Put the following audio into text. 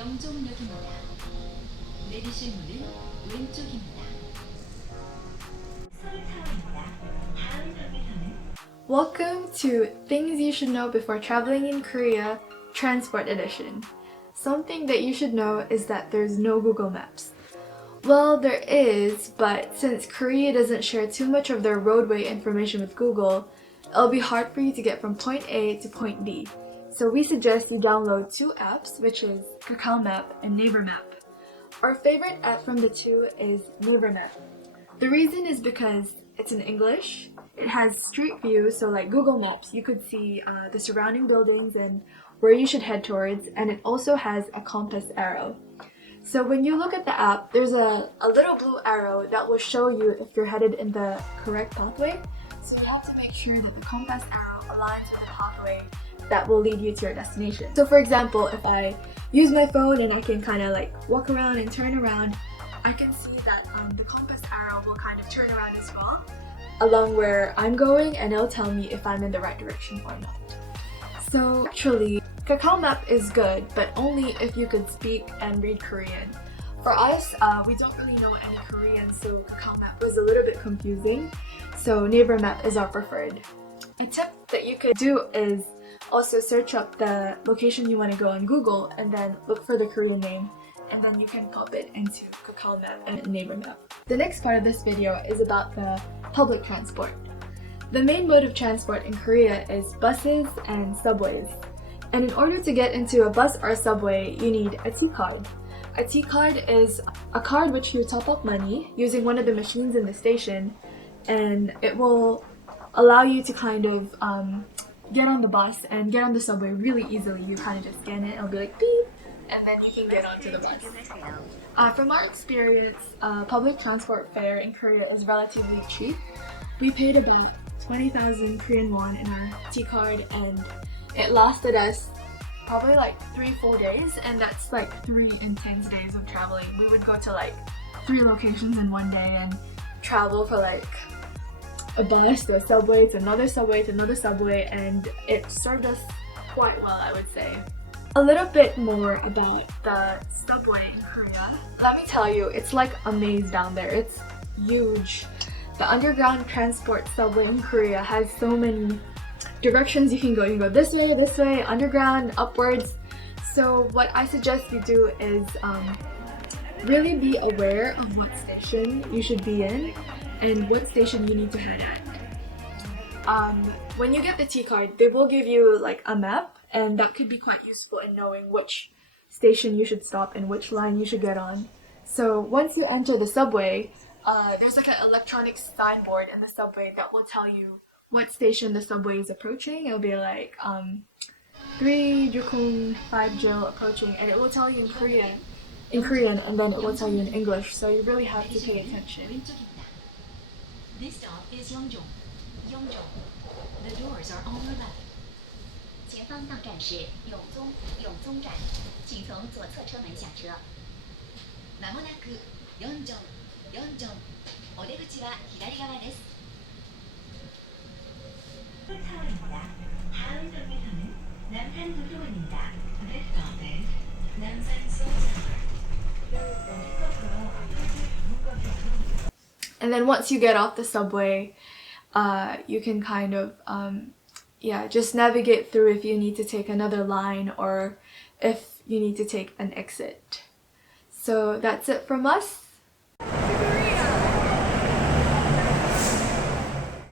영종역입니다. 내리실 문은 왼쪽입니다. 서울타워입니다. 다음 정류소는 Welcome to Things You Should Know Before Traveling in Korea, Transport Edition. Something that you should know is that there's no Google Maps. Well, there is, but since Korea doesn't share too much of their roadway information with Google, it'll be hard for you to get from point A to point B. So we suggest you download two apps, which is Kakao Map and Naver Map. Our favorite app from the two is Naver Map. The reason is because it's in English, it has street view, so like Google Maps, you could see the surrounding buildings and where you should head towards, and it also has a compass arrow. So when you look at the app, there's a little blue arrow that will show you if you're headed in the correct pathway. So you have to make sure that the compass arrow aligns with the pathway that will lead you to your destination. So for example, if I use my phone and I can kind of like walk around and turn around, I can see that the compass arrow will kind of turn around as well along where I'm going, and it'll tell me if I'm in the right direction or not. So actually, Kakao Map is good, but only if you could speak and read Korean. For us, we don't really know any Korean, so Kakao Map was a little bit confusing, so Naver Map is our preferred. A tip that you could do is also search up the location you want to go on Google and then look for the Korean name, and then you can pop it into Kakao Map and Naver Map. The next part of this video is about the public transport. The main mode of transport in Korea is buses and subways. And in order to get into a bus or a subway, you need a T-card. A T-card is a card which you top up money using one of the machines in the station, and it will allow you to kind of get on the bus and get on the subway really easily. You kind of just scan it, it'll be like beep, and then you can get onto the bus. From our experience, public transport fare in Korea is relatively cheap. We paid about 20,000 Korean won in our T-card, and it lasted us probably like 3 full days, and that's like 3 intense days of traveling. We would go to like 3 locations in one day and travel for like a bus to a subway to another subway to another subway, and it served us quite well, I would say. A little bit more about the subway in Korea. Let me tell you, it's like a maze down there. It's huge. The underground transport subway in Korea has so many directions you can go. You can go this way, underground, upwards. So what I suggest you do is really be aware of what station you should be in and what station you need to head at. When you get the T-card, they will give you like a map, and that could be quite useful in knowing which station you should stop and which line you should get on. So once you enter the subway, there's like an electronic signboard in the subway that will tell you what station the subway is approaching. It'll be like 36050 approaching, and it will tell you in Korean, and then it will tell you in English, so you really have to pay attention. This stop is Yeongjong. Yeongjong. The doors are on your left. 前方到站是永宗站，请从左侧车门下车。まもなくYeongjong。お出口は左側です。서울타워입니다. 다음 정류소는 남산도서관입니다. This stop is 남산도서관. And then once you get off the subway, you can kind of just navigate through if you need to take another line or if you need to take an exit. So that's it from us.